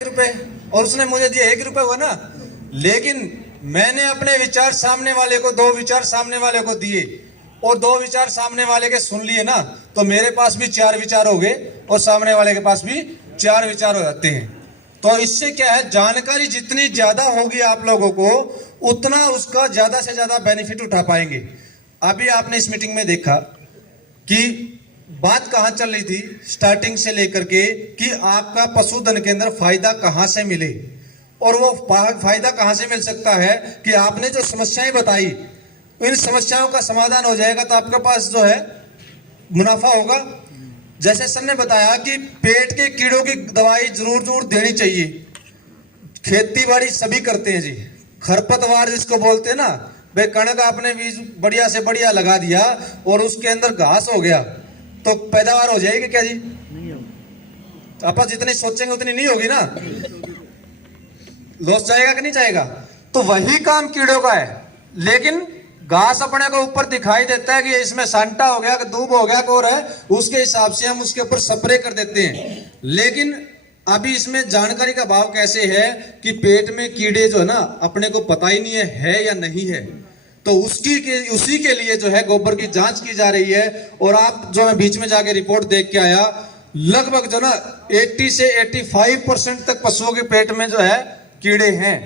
रुपए और उसने मुझे दिए 1 रुपए हुआ ना। लेकिन मैंने अपने विचार सामने वाले को, 2 विचार सामने वाले को दिए और 2 विचार सामने वाले के सुन लिए ना, तो मेरे पास भी 4 विचार हो गए और सामने वाले के पास भी 4 विचार हो जाते हैं। तो इससे क्या है, जानकारी जितनी ज्यादा होगी आप लोगों को, उतना उसका ज्यादा से ज्यादा बेनिफिट उठा पाएंगे। अभी आपने इस मीटिंग में देखा कि बात कहां चल रही थी स्टार्टिंग से लेकर के कि आपका पशुधन के अंदर फायदा कहां से मिले, और वो फायदा कहां से मिल सकता है कि आपने जो समस्याएं बताई, इन समस्याओं का समाधान हो जाएगा तो आपके पास जो है मुनाफा होगा। जैसे सर ने बताया कि पेट के कीड़ों की दवाई जरूर देनी चाहिए। खेती बाड़ी सभी करते हैं जी, खरपतवार जिसको बोलते हैं ना, भाई कणक आपने बीज बढ़िया से बढ़िया लगा दिया और उसके अंदर घास हो गया तो पैदावार हो जाएगी क्या जी? आप जितनी सोचेंगे उतनी नहीं होगी ना, लॉस जाएगा कि नहीं जाएगा? तो वही काम कीड़ों का है। लेकिन घास अपने को ऊपर दिखाई देता है कि इसमें सांटा हो गया, दूब हो गया, और है उसके हिसाब से हम उसके ऊपर स्प्रे कर देते हैं। लेकिन अभी इसमें जानकारी का भाव कैसे है कि पेट में कीड़े जो है ना, अपने को पता ही नहीं है या नहीं है। तो उसी के लिए जो है गोबर की जांच की जा रही है। और आप जो मैं बीच में जाके रिपोर्ट देख के आया, लगभग जो ना 80 से 85% तक पशुओं के पेट में जो है कीड़े हैं।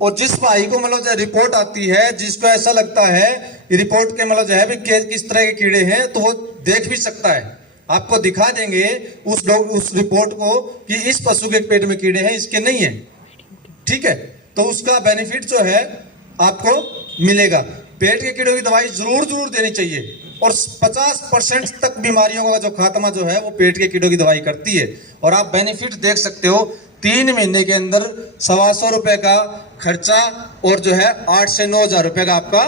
और जिस भाई को मतलब जो रिपोर्ट आती है, जिसको ऐसा लगता है रिपोर्ट के मतलब जो है भी किस तरह के कीड़े हैं, तो वो देख भी सकता है, आपको दिखा देंगे उस रिपोर्ट को कि इस पशु के पेट में कीड़े हैं, इसके नहीं है। ठीक है, तो उसका बेनिफिट जो है आपको मिलेगा। पेट के कीड़ों की दवाई जरूर देनी चाहिए और 50% तक बीमारियों का जो खात्मा जो है वो पेट के कीड़ों की दवाई करती है। और आप बेनिफिट देख सकते हो, 3 महीने के अंदर 125 रुपए का खर्चा और जो है 8 से 9 हजार रुपए का आपका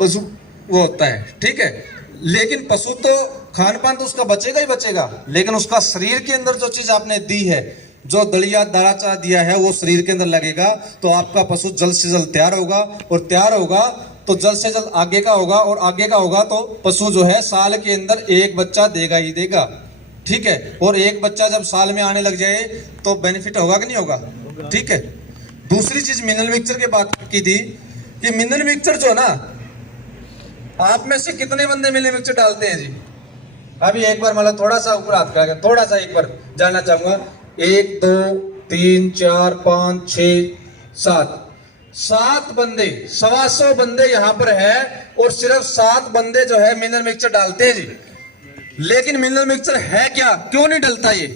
पशु वो होता है। ठीक है, लेकिन पशु तो खान पान तो उसका बचेगा ही बचेगा, लेकिन उसका शरीर के अंदर जो चीज आपने दी है, जो दलिया दाराचा दिया है, वो शरीर के अंदर लगेगा तो आपका पशु जल्द से जल्द तैयार होगा। और तैयार होगा तो जल्द से जल्द आगे का होगा, और आगे का होगा तो पशु जो है साल के अंदर 1 बच्चा देगा ही देगा। ठीक है, और 1 बच्चा जब साल में आने लग जाए तो बेनिफिट होगा कि नहीं होगा? ठीक है। दूसरी चीज मिनरल मिक्सचर की बात की थी कि मिनरल मिक्सचर जो ना, आप में से कितने बंदे मिनरल मिक्सचर डालते हैं जी? अभी एक बार मतलब थोड़ा सा ऊपर हाथ करा, थोड़ा सा एक बार जानना चाहूंगा। 1 2 3 4 5 6 7 बंदे, 125 बंदे यहाँ पर है और सिर्फ 7 बंदे जो है मिनरल मिक्सचर डालते हैं जी। लेकिन मिनरल मिक्सचर है क्या, क्यों नहीं डलता ये?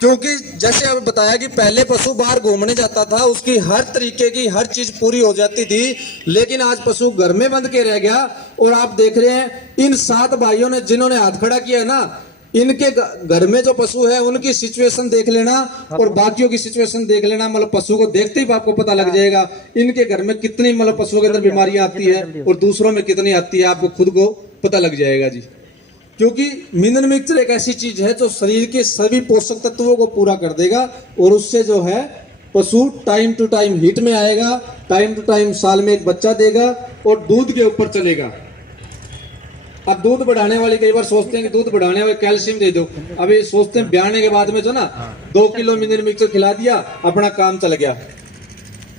क्योंकि जैसे अब बताया कि पहले पशु बाहर घूमने जाता था, उसकी हर तरीके की हर चीज पूरी हो जाती थी, लेकिन आज पशु घर में बंद के रह गया। और आप देख रहे हैं इन 7 भाइयों ने जिन्होंने हाथ खड़ा किया है ना, इनके घर में जो पशु है उनकी सिचुएशन देख लेना और बाकियों की सिचुएशन देख लेना। मतलब पशु को देखते ही आपको पता लग जाएगा इनके घर में कितनी मतलब पशुओं के अंदर बीमारियां आती है और दूसरों में कितनी आती है, आपको खुद को पता लग जाएगा जी। क्योंकि मिनरल मिक्सचर एक ऐसी चीज है जो शरीर के सभी पोषक तत्वों को पूरा कर देगा और उससे जो है पशु टाइम टू टाइम हीट में आएगा, टाइम टू टाइम साल में 1 बच्चा देगा और दूध के ऊपर चलेगा। अब दूध बढ़ाने वाले कई बार सोचते हैं कि दूध बढ़ाने वाले कैल्शियम दे दो, अभी सोचते हैं ब्याने के बाद में जो ना 2 किलो मिनरल मिक्सचर खिला दिया, अपना काम चल गया।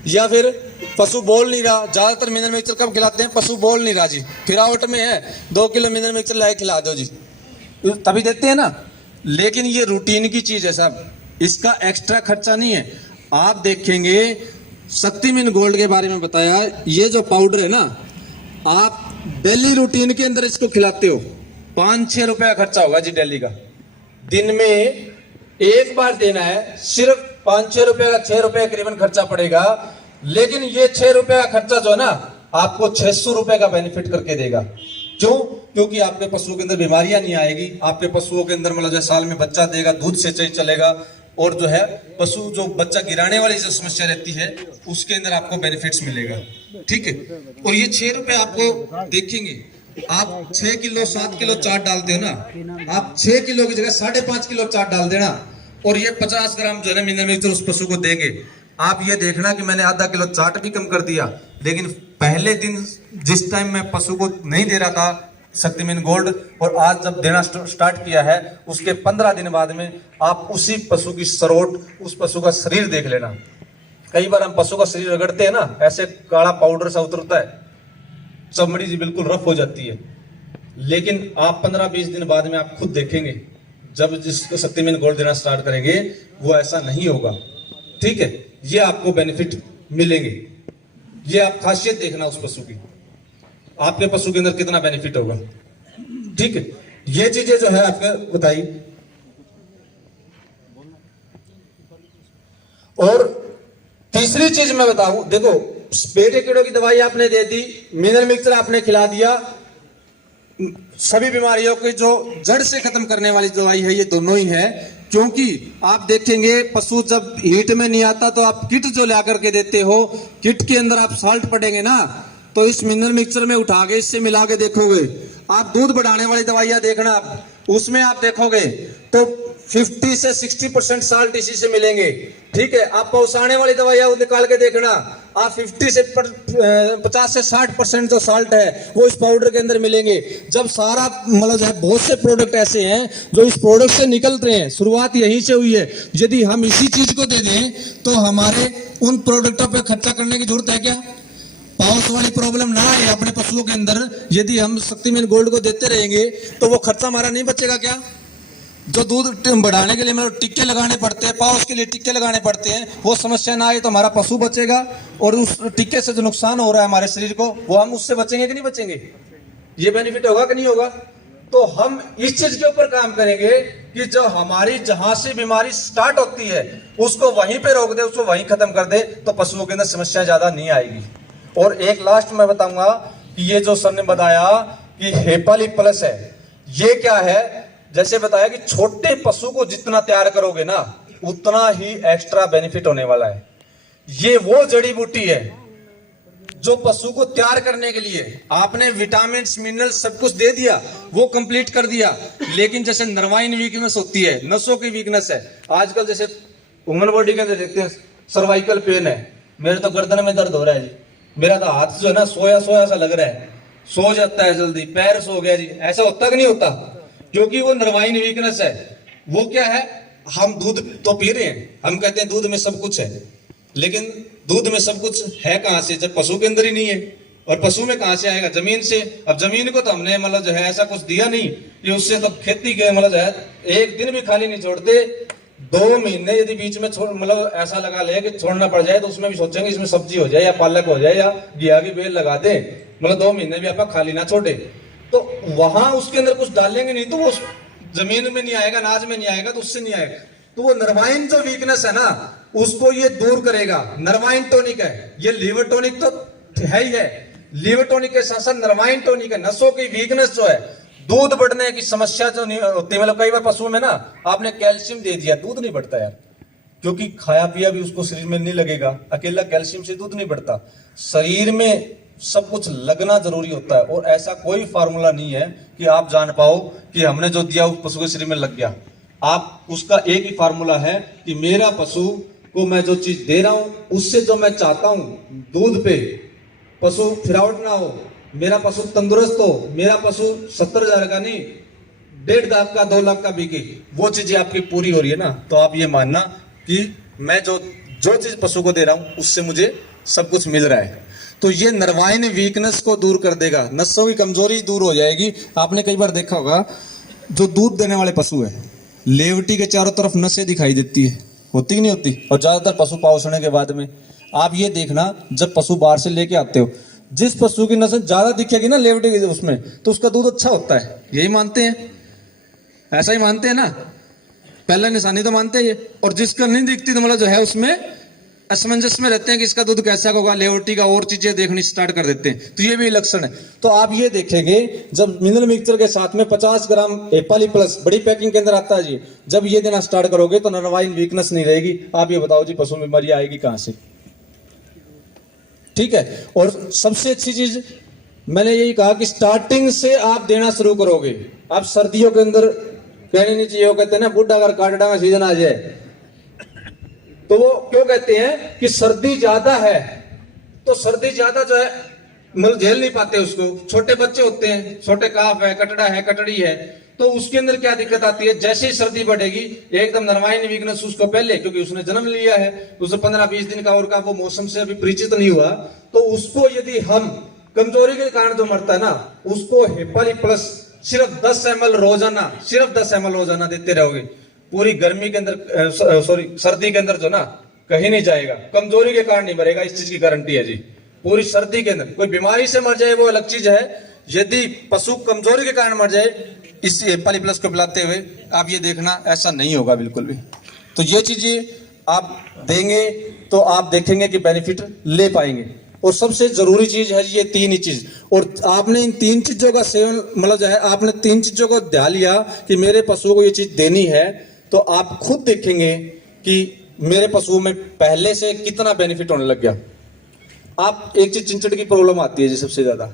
या फिर पशु बोल नहीं रहा, ज्यादातर मिनरल मिक्सचर कब खिलाते हैं? पशु बोल नहीं रहा जी, फिरावट में है, 2 किलो मिनरल मिक्सचर लाए खिला दो जी, तभी देते हैं ना। लेकिन ये रूटीन की चीज है साहब, इसका एक्स्ट्रा खर्चा नहीं है। आप देखेंगे शक्तिमिन गोल्ड के बारे में बताया, ये जो पाउडर है ना, आप डेली रूटीन के अंदर इसको खिलाते हो, 5-6 रुपए का खर्चा होगा जी डेली का। दिन में 1 बार देना है, सिर्फ 5-6 रुपए का, 6 रुपए करीबन खर्चा पड़ेगा। लेकिन ये 6 रुपए का खर्चा जो है ना, आपको 600 रुपए का बेनिफिट करके देगा। क्यों? क्योंकि आपके पशुओं के अंदर बीमारियां नहीं आएगी, आपके पशुओं के अंदर मतलब साल में बच्चा देगा, दूध से चलेगा, और जो है पशु जो बच्चा गिराने वाली जो समस्या रहती है उसके अंदर आपको बेनिफिट्स मिलेगा। ठीक है, और ये 6 रुपए आपको देखेंगे, आप 6 किलो 7 किलो चाट डालते हो ना, आप 6 किलो की जगह 5.5 किलो चाट डाल देना और ये 50 ग्राम जो है ना मिनरल मिक्सचर उस पशु को देंगे। आप ये देखना कि मैंने आधा किलो चाट भी कम कर दिया। लेकिन पहले दिन जिस टाइम मैं पशु को नहीं दे रहा था शक्तिमान गोल्ड, और आज जब देना स्टार्ट किया है उसके 15 दिन बाद में आप उसी पशु की सरोट, उस पशु का शरीर देख लेना। कई बार हम पशु का शरीर रगड़ते हैं ना, ऐसे काला पाउडर सा उतरता है, चमड़ी जी बिल्कुल रफ हो जाती है, लेकिन आप 15-20 दिन बाद में आप खुद देखेंगे, जब जिसको शक्तिमान गोल्ड देना स्टार्ट करेंगे वो ऐसा नहीं होगा। ठीक है, ये आपको बेनिफिट मिलेंगे। ये आप खासियत देखना उस पशु की, आपके पशु के अंदर कितना बेनिफिट होगा। ठीक है, ये चीजें जो है आपको बताई। और तीसरी चीज मैं बताऊं, देखो पेट के कीड़ों की दवाई आपने दे दी, मिनरल मिक्सचर आपने खिला दिया, सभी बीमारियों की जो जड़ से खत्म करने वाली दवाई है ये दोनों ही है। क्योंकि आप देखेंगे पशु जब हीट में नहीं आता तो आप किट जो ला करके देते हो, किट के अंदर आप साल्ट पड़ेंगे ना, तो इस मिनरल मिक्सचर में उठा के इससे मिला के देखोगे। आप दूध बढ़ाने वाली दवाइयां देखना, उसमें आप देखोगे तो 50 से 60% साल्ट इसी से मिलेंगे। ठीक है, आप पहुंचाने वाली दवाइयां निकाल के देखना, आप 50 से 50 से 60% जो साल्ट है वो इस पाउडर के अंदर मिलेंगे। जब सारा मतलब है, बहुत से प्रोडक्ट ऐसे हैं जो इस प्रोडक्ट से निकल रहे हैं, शुरुआत यहीं से हुई है। यदि हम इसी चीज को दे दें तो हमारे उन प्रोडक्टों पे खर्चा करने की जरूरत है क्या? पाउच वाली प्रॉब्लम ना आए अपने पशुओं के अंदर, यदि हम शक्तिमान गोल्ड को देते रहेंगे तो वो खर्चा हमारा नहीं बचेगा क्या? जो दूध बढ़ाने के लिए मतलब टिक्के लगाने पड़ते हैं, पाउच के लिए टिक्के लगाने पड़ते हैं, वो समस्या ना आए तो हमारा पशु बचेगा, और उस टिक्के से जो नुकसान हो रहा है हमारे शरीर को वो हम उससे बचेंगे कि नहीं बचेंगे? ये बेनिफिट होगा कि नहीं होगा? तो हम इस चीज के ऊपर काम करेंगे कि जो हमारी जहां से बीमारी स्टार्ट होती है उसको वहीं पे रोक दे, उसको वहीं खत्म कर दे, तो पशुओं के अंदर समस्या ज्यादा नहीं आएगी। और एक लास्ट मैं बताऊंगा कि ये जो सर ने बताया कि हेपाली प्लस है, ये क्या है? जैसे बताया कि छोटे पशु को जितना तैयार करोगे ना उतना ही एक्स्ट्रा बेनिफिट होने वाला है। ये वो जड़ी बूटी है जो पशु को तैयार करने के लिए आपने विटामिन मिनरल सब कुछ दे दिया, वो कंप्लीट कर दिया, लेकिन जैसे नर्वाइन वीकनेस होती है, नसों की वीकनेस है, आजकल जैसे ह्यूमन बॉडी के अंदर देखते हैं सर्वाइकल पेन है, मेरे तो गर्दन में दर्द हो रहा है जी, मेरा तो हाथ जो है ना सोया सोया सा लग रहा है, सो जाता है जल्दी, पैर सो गया जी, ऐसा होता कि नहीं होता? क्योंकि वो नर्वाइन वीकनेस है। वो क्या है? हम दूध तो पी रहे हैं, हम कहते हैं दूध में सब कुछ है, लेकिन दूध में सब कुछ है कहां से जब पशु के अंदर ही नहीं है? और पशु में कहां से आएगा? जमीन से। अब जमीन को तो हमने मतलब जो है ऐसा कुछ दिया नहीं कि उससे तो खेती के मतलब जो है एक दिन भी खाली नहीं छोड़ते। 2 महीने यदि बीच में मतलब ऐसा लगा ले कि छोड़ना पड़ जाए तो उसमें भी सोचेंगे इसमें सब्जी हो जाए या पालक हो जाए या घिया की बेल लगा दे, मतलब 2 महीने भी आप खाली ना छोड़े, तो वहां उसके अंदर कुछ डालेंगे नहीं तो वो जमीन में नहीं आएगा, अनाज में नहीं आएगा, तो उससे नहीं आएगा। तो वो नर्वाइन जो वीकनेस है ना उसको ये दूर करेगा। नर्वाइन टॉनिक है, ये लीवर टॉनिक तो है ही है, लीवर टॉनिक के साथ साथ नर्वाइन टॉनिक है। नसों की वीकनेस जो है, दूध बढ़ने की समस्या जो नहीं होती, मतलब कई बार पशुओं में ना आपने कैल्शियम दे दिया, दूध नहीं बढ़ता यार, क्योंकि खाया पिया भी उसको शरीर में नहीं लगेगा, अकेला कैल्शियम से दूध नहीं बढ़ता, शरीर में सब कुछ लगना जरूरी होता है। और ऐसा कोई फार्मूला नहीं है कि आप जान पाओ कि हमने जो दिया उस पशु के शरीर में लग गया। आप उसका एक ही फार्मूला है कि मेरा पशु को मैं जो चीज दे रहा हूं उससे जो मैं चाहता हूं दूध पे पशु फिरावट ना हो, मेरा पशु तंदुरुस्त हो, मेरा पशु 70,000 का नहीं 1.5 लाख का 2 लाख का बिके, वो चीजें आपकी पूरी हो रही है ना, तो आप ये मानना कि मैं जो चीज पशु को दे रहा हूं उससे मुझे सब कुछ मिल रहा है। तो ये नर्वाइन वीकनेस को दूर कर देगा, नसों की कमजोरी दूर हो जाएगी। आपने कई बार देखा होगा जो दूध देने वाले पशु है, लेवटी के चारों तरफ नसें दिखाई देती है, होती कि नहीं होती? और ज्यादातर पशु पाउसने के बाद में आप ये देखना, जब पशु बाहर से लेके आते हो, जिस पशु की नसें ज्यादा दिखेगी ना लेवटी के उसमें, तो उसका दूध अच्छा होता है। यही मानते हैं, ऐसा ही मानते हैं ना, पहला निशानी तो मानते हैं ये। और जिसका नहीं दिखती तो मतलब जो है उसमें असमंजस में रहते हैं कि इसका दूध कैसा होगा, लेवटी का और चीजें देखनी स्टार्ट कर देते हैं। तो ये भी लक्षण है। तो आप ये देखेंगे जब मिनरल मिक्सचर के साथ में 50 ग्राम हेपाली प्लस बड़ी पैकिंग के अंदर आता है जी, जब ये देना स्टार्ट करोगे तो नर्वाइन वीकनेस नहीं रहेगी। आप ये बताओ जी पशु में बीमारी आएगी कहां से? ठीक है। और सबसे अच्छी चीज मैंने यही कहा कि स्टार्टिंग से आप देना शुरू करोगे। आप सर्दियों के अंदर कहने नहीं चाहिए, वो कहते हैं ना बुढ़ा अगर काटड़ा का सीजन आ जाए तो वो क्यों कहते हैं कि सर्दी ज्यादा है, तो सर्दी ज्यादा जो है मतलब झेल नहीं पाते उसको। छोटे बच्चे होते हैं, छोटे काफ है, कटड़ा है, कटड़ी है, तो उसके अंदर क्या दिक्कत आती है, जैसे ही सर्दी बढ़ेगी एकदम नर्वाइन वीकनेस उसको पहले, क्योंकि उसने जन्म लिया है, उसे 15-20 दिन का और का वो मौसम से अभी परिचित नहीं हुआ, तो उसको यदि हम कमजोरी के कारण जो मरता है ना, उसको हेपाली प्लस सिर्फ 10 ml रोजाना, सिर्फ 10 ml रोजाना देते रहोगे, पूरी गर्मी के अंदर सॉरी सर्दी के अंदर जो ना कहीं नहीं जाएगा, कमजोरी के कारण नहीं मरेगा, इस चीज की गारंटी है जी। पूरी सर्दी के अंदर कोई बीमारी से मर जाए वो अलग चीज है, यदि पशु कमजोरी के कारण मर जाए इस हेपाली प्लस को पिलाते हुए, आप ये देखना ऐसा नहीं होगा बिल्कुल भी। तो ये चीजें आप देंगे तो आप देखेंगे कि बेनिफिट ले पाएंगे। और सबसे जरूरी चीज है ये 3 ही चीज, और आपने इन 3 चीजों का सेवन मतलब जो है आपने 3 चीजों को ध्यान लिया कि मेरे पशुओं को ये चीज देनी है, तो आप खुद देखेंगे कि मेरे पशुओं में पहले से कितना बेनिफिट होने लग गया। आप एक चीज चिंचड़ की प्रॉब्लम आती है जी सबसे ज्यादा,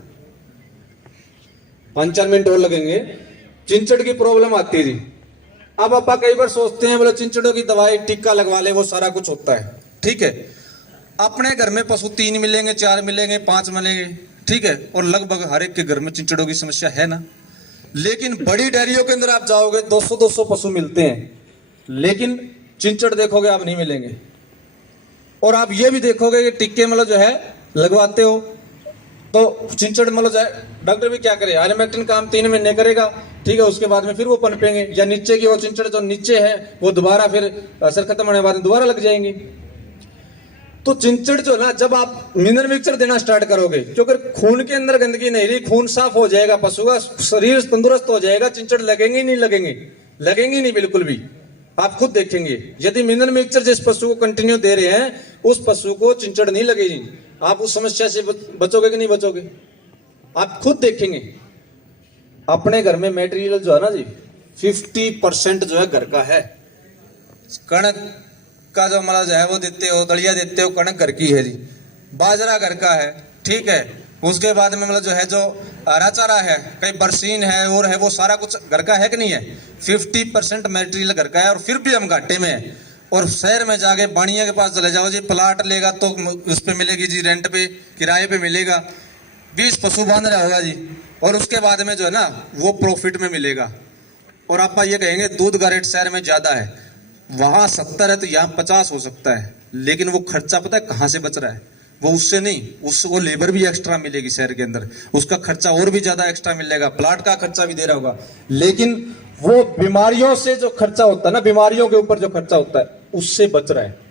5-4 मिनट और लगेंगे, चिंचड़ की प्रॉब्लम आती है जी। अब आप कई बार सोचते हैं बोले चिंचड़ों की दवाई टीका लगवा ले वो सारा कुछ होता है, ठीक है। अपने घर में पशु 3 मिलेंगे, 4 मिलेंगे, 5 मिलेंगे, ठीक है, और लगभग हर एक के घर में चिंचड़ों की समस्या है ना। लेकिन बड़ी डेयरियों के अंदर आप जाओगे 200-200 पशु मिलते हैं, लेकिन चिंचड़ देखोगे आप नहीं मिलेंगे। और आप ये भी देखोगे कि टिक्के मतलब जो है लगवाते हो तो चिंचड़ मतलब जो है डॉक्टर भी क्या करे, आइलमेक्टिन काम 3 महीने करेगा, ठीक है, उसके बाद में फिर वो पनपेंगे, या नीचे की वो चिंचड़ जो नीचे है वो दोबारा फिर असर खत्म होने के बाद दोबारा लग जाएंगे। तो चिंचड़ जो ना जब आप मिनरल मिक्सचर देना स्टार्ट करोगे, क्योंकि खून के अंदर गंदगी नहीं रही, खून साफ हो जाएगा, पशु का शरीर तंदुरुस्त हो जाएगा, चिंचड़ लगेंगे ही नहीं, लगेंगे नहीं बिल्कुल भी। आप खुद देखेंगे यदि मिनरल मिक्सचर जिस पशु को कंटिन्यू दे रहे हैं उस पशु को चिंचड़ नहीं लगेगी। आप उस समस्या से बचोगे कि नहीं बचोगे, आप खुद देखेंगे। अपने घर में मटेरियल जो है ना जी 50% जो है घर का है। कणक का जो मतलब जो है वो देते हो, दलिया देते हो, कणक घर की है जी, बाजरा घर का है, ठीक है। उसके बाद में मतलब जो है जो हरा चारा है, कई बरसीन है और है, वो सारा कुछ घर का है कि नहीं है। 50% मटेरियल घर का है, और फिर भी हम घाटे में है। और शहर में जाके बाणिया के पास चले जाओ जी, प्लाट लेगा तो उस पे मिलेगी जी, रेंट पे किराए पे मिलेगा, 20 पशु बांध रहा होगा जी, और उसके बाद में जो है ना वो प्रॉफिट में मिलेगा। और आप ये कहेंगे दूध का रेट शहर में ज्यादा है, वहां 70 है तो यहाँ 50 हो सकता है, लेकिन वो खर्चा पता है कहाँ से बच रहा है, वो उससे नहीं, उसको लेबर भी एक्स्ट्रा मिलेगी शहर के अंदर, उसका खर्चा और भी ज्यादा एक्स्ट्रा मिलेगा, प्लाट का खर्चा भी दे रहा होगा, लेकिन वो बीमारियों से जो खर्चा होता है ना, बीमारियों के ऊपर जो खर्चा होता है उससे बच रहा है।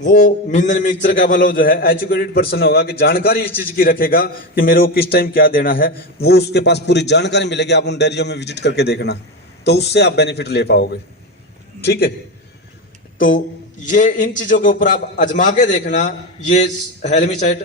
वो मिनरल मिक्सचर का मतलब जो है एजुकेटेड पर्सन होगा कि जानकारी इस चीज की रखेगा कि मेरे को किस टाइम क्या देना है, वो उसके पास पूरी जानकारी मिलेगी। आप उन डेयरियों में विजिट करके देखना, तो उससे आप बेनिफिट ले पाओगे, ठीक है। तो ये इन चीजों के ऊपर आप आजमा के देखना। ये हेलमिसाइट